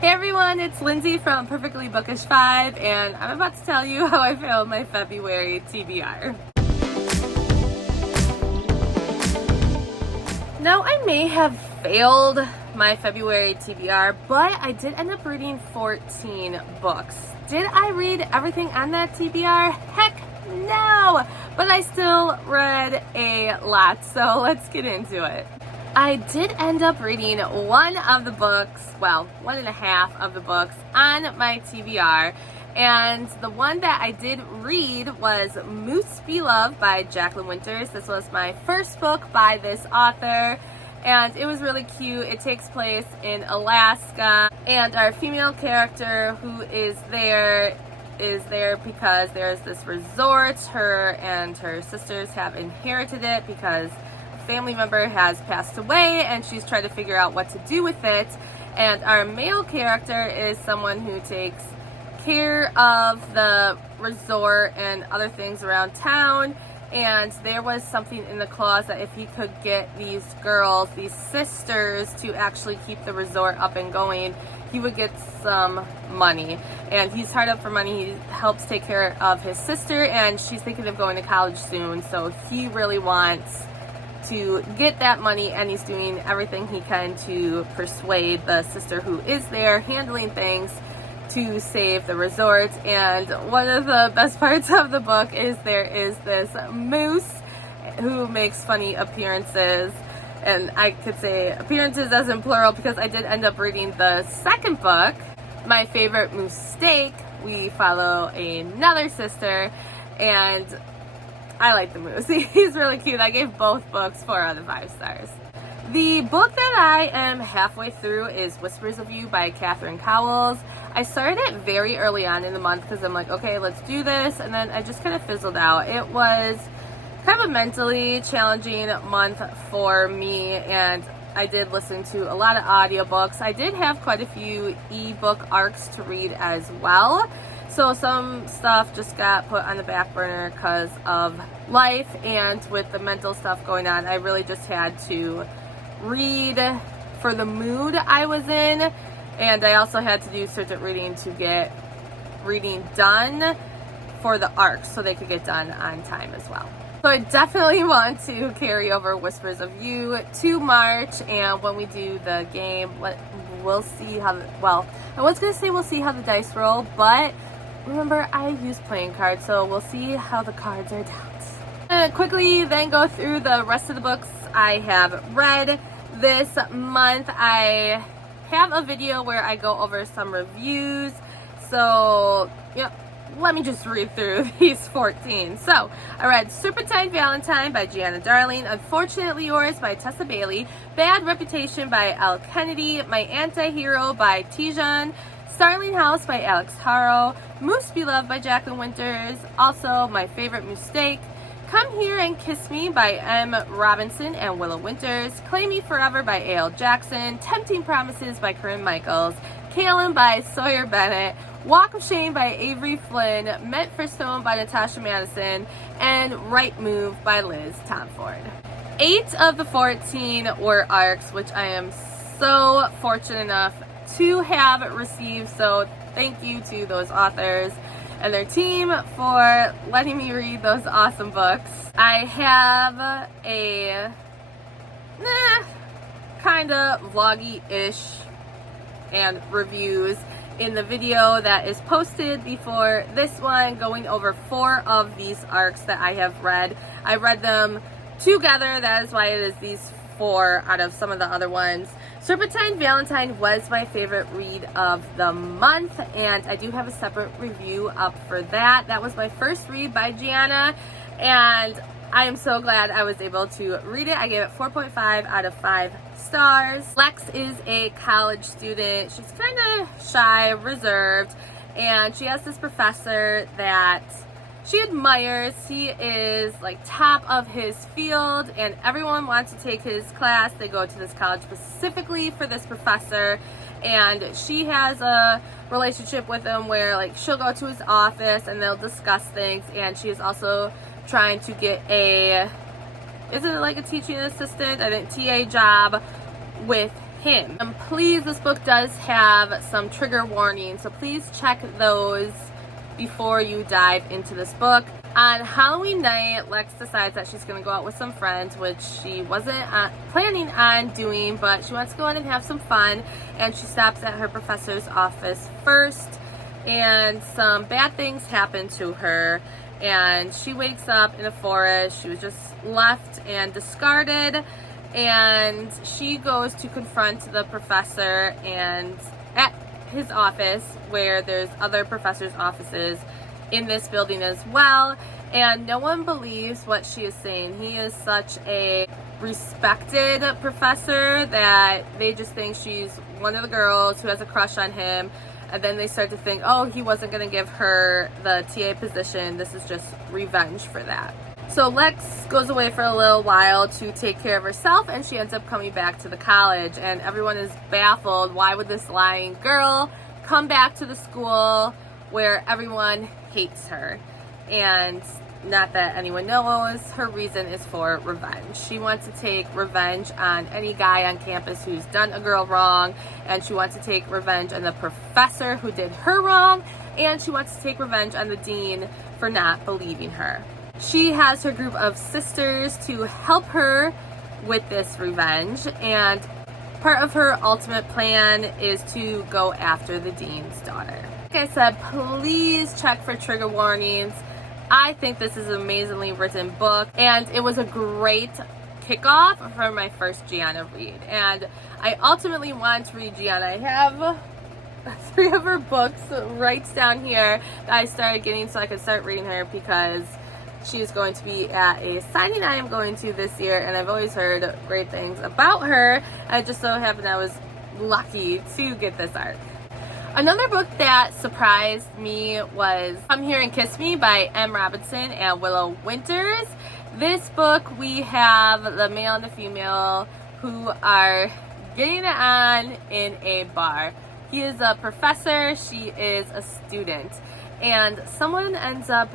Hey everyone, it's Lindsay from Perfectly Bookish 5, and I'm about to tell you how I failed my February TBR. Now, I may have failed my February TBR, but I did end up reading 14 books. Did I read everything on that TBR? Heck no! But I still read a lot, so let's get into it. I did end up reading one of the books, well, 1.5 of the books on my TBR, and the one that I did read was Moose Be Loved by Jacqueline Winters. This was my first book by this author, and it was really cute. It takes place in Alaska, and our female character who is there because there's this resort. Her and her sisters have inherited it because family member has passed away and she's trying to figure out what to do with it. And our male character is someone who takes care of the resort and other things around town, and there was something in the clause that if he could get these girls, these sisters, to actually keep the resort up and going, he would get some money. And he's hard up for money. He helps take care of his sister, and she's thinking of going to college soon, so he really wants to get that money, and he's doing everything he can to persuade the sister who is there handling things to save the resort. And one of the best parts of the book is there is this moose who makes funny appearances, and I could say appearances as in plural because I did end up reading the second book, My Favorite Mistake. We follow another sister, and I like the moose. He's really cute. I gave both books 4 out of 5 stars. The book that I am halfway through is Whispers of You by Catherine Cowles. I started it very early on in the month because I'm like, okay, let's do this, and then I just kind of fizzled out. It was kind of a mentally challenging month for me, and I did listen to a lot of audiobooks. I did have quite a few ebook arcs to read as well. So some stuff just got put on the back burner because of life, and with the mental stuff going on, I really just had to read for the mood I was in, and I also had to do certain reading to get reading done for the arcs so they could get done on time as well. So I definitely want to carry over Whispers of You to March, and when we do the game, we'll see how, well, I was going to say we'll see how the dice roll, but remember, I use playing cards, so we'll see how the cards are dealt. Quickly then go through the rest of the books I have read this month. I have a video where I go over some reviews, so yep, let me just read through these 14. So I read Serpentine, Valentine by Giana Darling, Unfortunately Yours by Tessa Bailey, Bad Reputation by Al Kennedy, My Anti-Hero by Tijan, Starling House by Alex Haro, Moose Be Loved by Jacqueline Winters, also My Favorite Mistake, Come Here and Kiss Me by M. Robinson and Willow Winters, Claim Me Forever by A.L. Jackson, Tempting Promises by Corinne Michaels, Kalen by Sawyer Bennett, Walk of Shame by Avery Flynn, Meant for Stone by Natasha Madison, and Right Move by Liz Tomford. 8 of the 14 were arcs, which I am so fortunate enough to have received, so thank you to those authors and their team for letting me read those awesome books. I have a kind of vloggy-ish and reviews in the video that is posted before this one, going over 4 of these arcs that I have read. I read them together, that is why it is these 4 out of some of the other ones. Serpentine, Valentine was my favorite read of the month, and I do have a separate review up for that. That was my first read by Giana, and I am so glad I was able to read it. I gave it 4.5 out of 5 stars. Lex is a college student. She's kind of shy, reserved, and she has this professor that she admires. He is like top of his field, and everyone wants to take his class. They go to this college specifically for this professor, and she has a relationship with him where like she'll go to his office and they'll discuss things, and she is also trying to get a, is it like a teaching assistant, I think, TA job with him. And please, this book does have some trigger warnings, so please check those before you dive into this book. On Halloween night, Lex decides that she's going to go out with some friends, which she wasn't planning on doing, but she wants to go in and have some fun, and she stops at her professor's office first, and some bad things happen to her, and she wakes up in a forest. She was just left and discarded, and she goes to confront the professor and at his office, where there's other professors' offices in this building as well, and no one believes what she is saying. He is such a respected professor that they just think she's one of the girls who has a crush on him, and then they start to think, oh, he wasn't going to give her the TA position, this is just revenge for that. So Lex goes away for a little while to take care of herself, and she ends up coming back to the college, and everyone is baffled. Why would this lying girl come back to the school where everyone hates her? And not that anyone knows, her reason is for revenge. She wants to take revenge on any guy on campus who's done a girl wrong, and she wants to take revenge on the professor who did her wrong, and she wants to take revenge on the dean for not believing her. She has her group of sisters to help her with this revenge, and part of her ultimate plan is to go after the dean's daughter. Like I said, please check for trigger warnings. I think this is an amazingly written book, and it was a great kickoff for my first Giana read, and I ultimately want to read Giana. I have 3 of her books right down here that I started getting so I could start reading her, because she is going to be at a signing I am going to this year, and I've always heard great things about her. I just so happened I was lucky to get this arc. Another book that surprised me was Come Here and Kiss Me by M. Robinson and Willow Winters. This book, we have the male and the female who are getting it on in a bar. He is a professor, she is a student, and someone ends up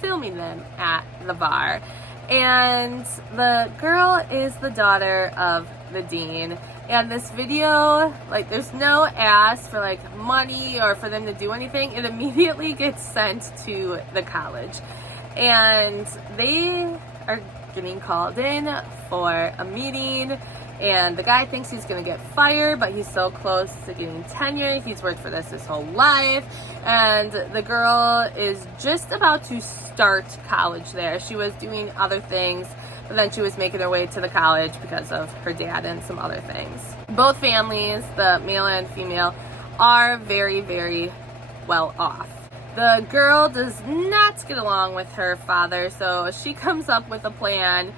filming them at the bar, and the girl is the daughter of the dean, and this video, like, there's no ask for like money or for them to do anything. It immediately gets sent to the college, and they are getting called in for a meeting, and the guy thinks he's gonna get fired, but he's so close to getting tenure. He's worked for this his whole life, and the girl is just about to start college there. She was doing other things, but then she was making her way to the college because of her dad and some other things. Both families, the male and female, are very, very well off. The girl does not get along with her father, so she comes up with a plan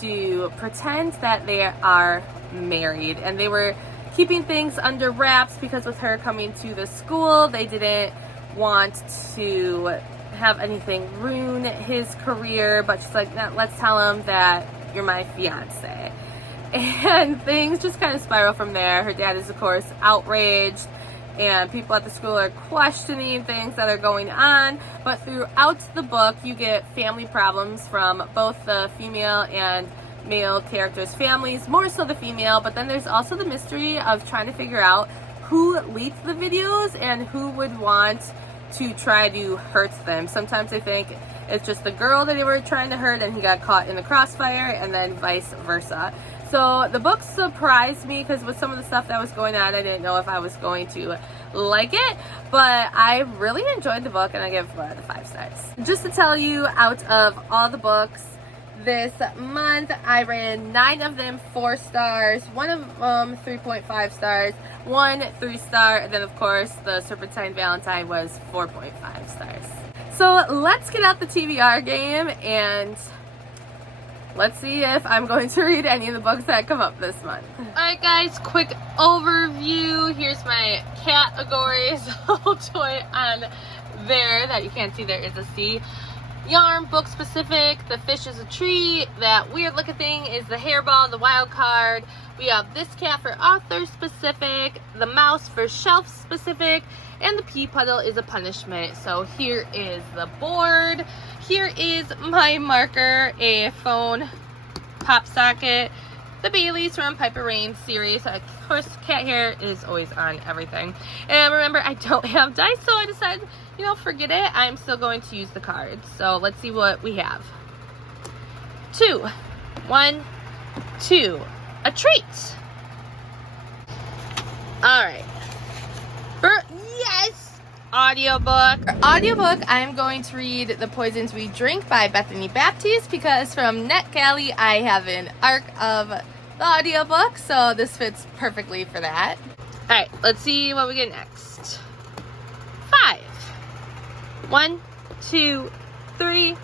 to pretend that they are married, and they were keeping things under wraps because with her coming to the school, they didn't want to have anything ruin his career, but she's like, nah, let's tell him that you're my fiance. And things just kind of spiral from there. Her dad is, of course, outraged, and people at the school are questioning things that are going on. But throughout the book, you get family problems from both the female and male characters' families, more so the female, but then there's also the mystery of trying to figure out who leaked the videos and who would want to try to hurt them. Sometimes I think it's just the girl that they were trying to hurt and he got caught in the crossfire, and then vice versa. So the book surprised me because with some of the stuff that was going on, I didn't know if I was going to like it, but I really enjoyed the book, and I give it 5 stars. Just to tell you, out of all the books this month, I ran 9 of them 4 stars, 1 of them 3.5 stars, 1 3-star, and then of course the Serpentine Valentine was 4.5 stars. So let's get out the TBR game and let's see if I'm going to read any of the books that come up this month. Alright guys, quick overview. Here's my categories. Whole toy on there that you can't see, there is a C. Yarn, book specific, the fish is a tree, that weird looking thing is the hairball, the wild card. We have this cat for author specific, the mouse for shelf specific, and the pea puddle is a punishment. So here is the board. Here is my marker, a phone pop socket, the Baileys from Piper Rain series. Of course, cat hair is always on everything. And remember, I don't have dice, so I decided, you know, forget it. I'm still going to use the cards. So let's see what we have. 2, 1, 2. A treat. Alright. Yes! Audiobook. For audiobook, I'm going to read The Poisons We Drink by Bethany Baptiste because from NetGalley, I have an arc of the audiobook, so this fits perfectly for that. Alright, let's see what we get next. 5. 1, 2, 3,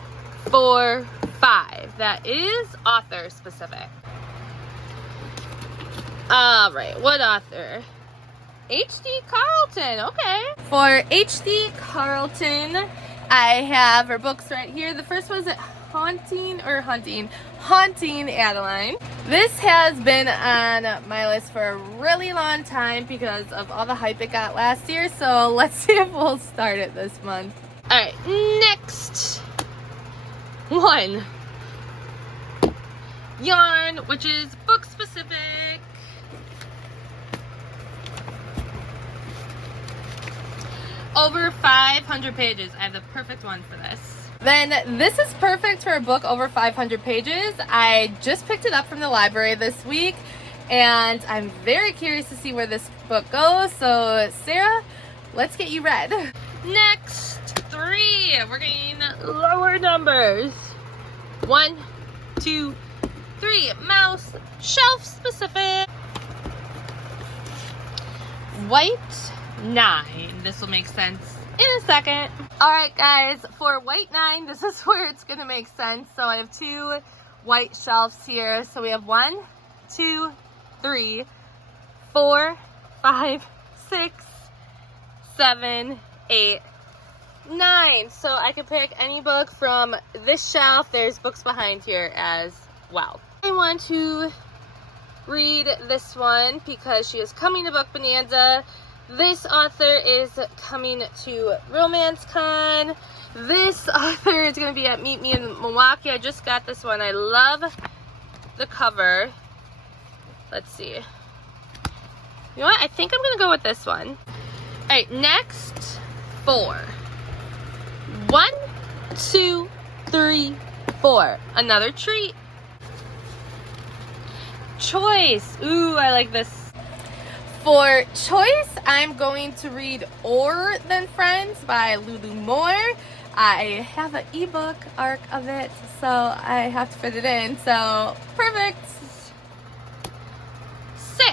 4, 5. That is author specific. Alright, what author? H.D. Carlton, okay. For H.D. Carlton, I have her books right here. The first was Haunting Adeline. This has been on my list for a really long time because of all the hype it got last year, so let's see if we'll start it this month. Alright, next one. Yarn, which is book specific. Over 500 pages. I have the perfect one for this. Then this is perfect for a book over 500 pages. I just picked it up from the library this week, and I'm very curious to see where this book goes. So, Sarah, let's get you read. Next, 3. We're getting lower numbers. 1, 2, 3. Mouse, shelf specific. White 9. This will make sense in a second. Alright guys, for White 9, this is where it's gonna make sense. So I have 2 white shelves here. So we have 1, 2, 3, 4, 5, 6, 7, 8, 9. So I can pick any book from this shelf. There's books behind here as well. I want to read this one because she is coming to Book Bonanza. This author is coming to Romance Con. This author is going to be at Meet Me in Milwaukee. I just got this one. I love the cover. Let's see. You know what? I think I'm going to go with this one. Alright, next 4. 1, 2, 3, 4. Another treat. Choice. Ooh, I like this. For choice, I'm going to read Or Than Friends by Lulu Moore. I have an ebook arc of it, so I have to fit it in. So, perfect. 6.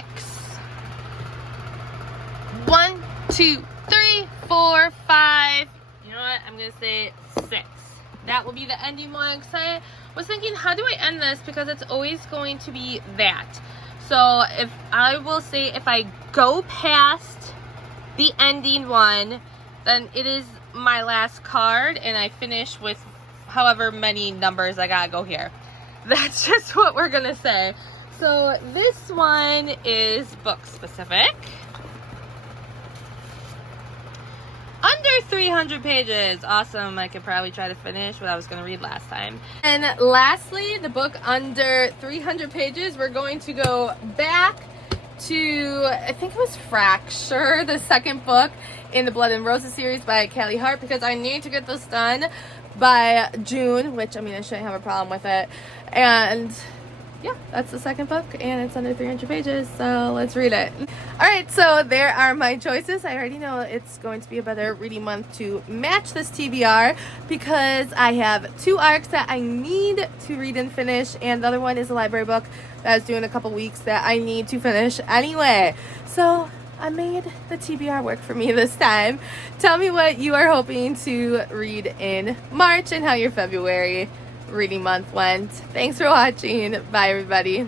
1, 2, 3, 4, 5. You know what? I'm going to say 6. That will be the ending one. Because I was thinking, how do I end this? Because it's always going to be that. So if I will say if I go past the ending one, then it is my last card and I finish with however many numbers I gotta go here. That's just what we're gonna say. So this one is book specific. Under 300 pages. Awesome. I could probably try to finish what I was going to read last time. And lastly, the book under 300 pages, we're going to go back to, I think it was Fracture, the second book in the Blood and Roses series by Callie Hart, because I need to get this done by June, which, I mean, I shouldn't have a problem with it. And yeah, that's the second book, and it's under 300 pages, so let's read it. Alright, so there are my choices. I already know it's going to be a better reading month to match this TBR because I have 2 arcs that I need to read and finish, and the other one is a library book that I was doing a couple weeks that I need to finish anyway. So I made the TBR work for me this time. Tell me what you are hoping to read in March and how your February reading month went. Thanks for watching. Bye, everybody.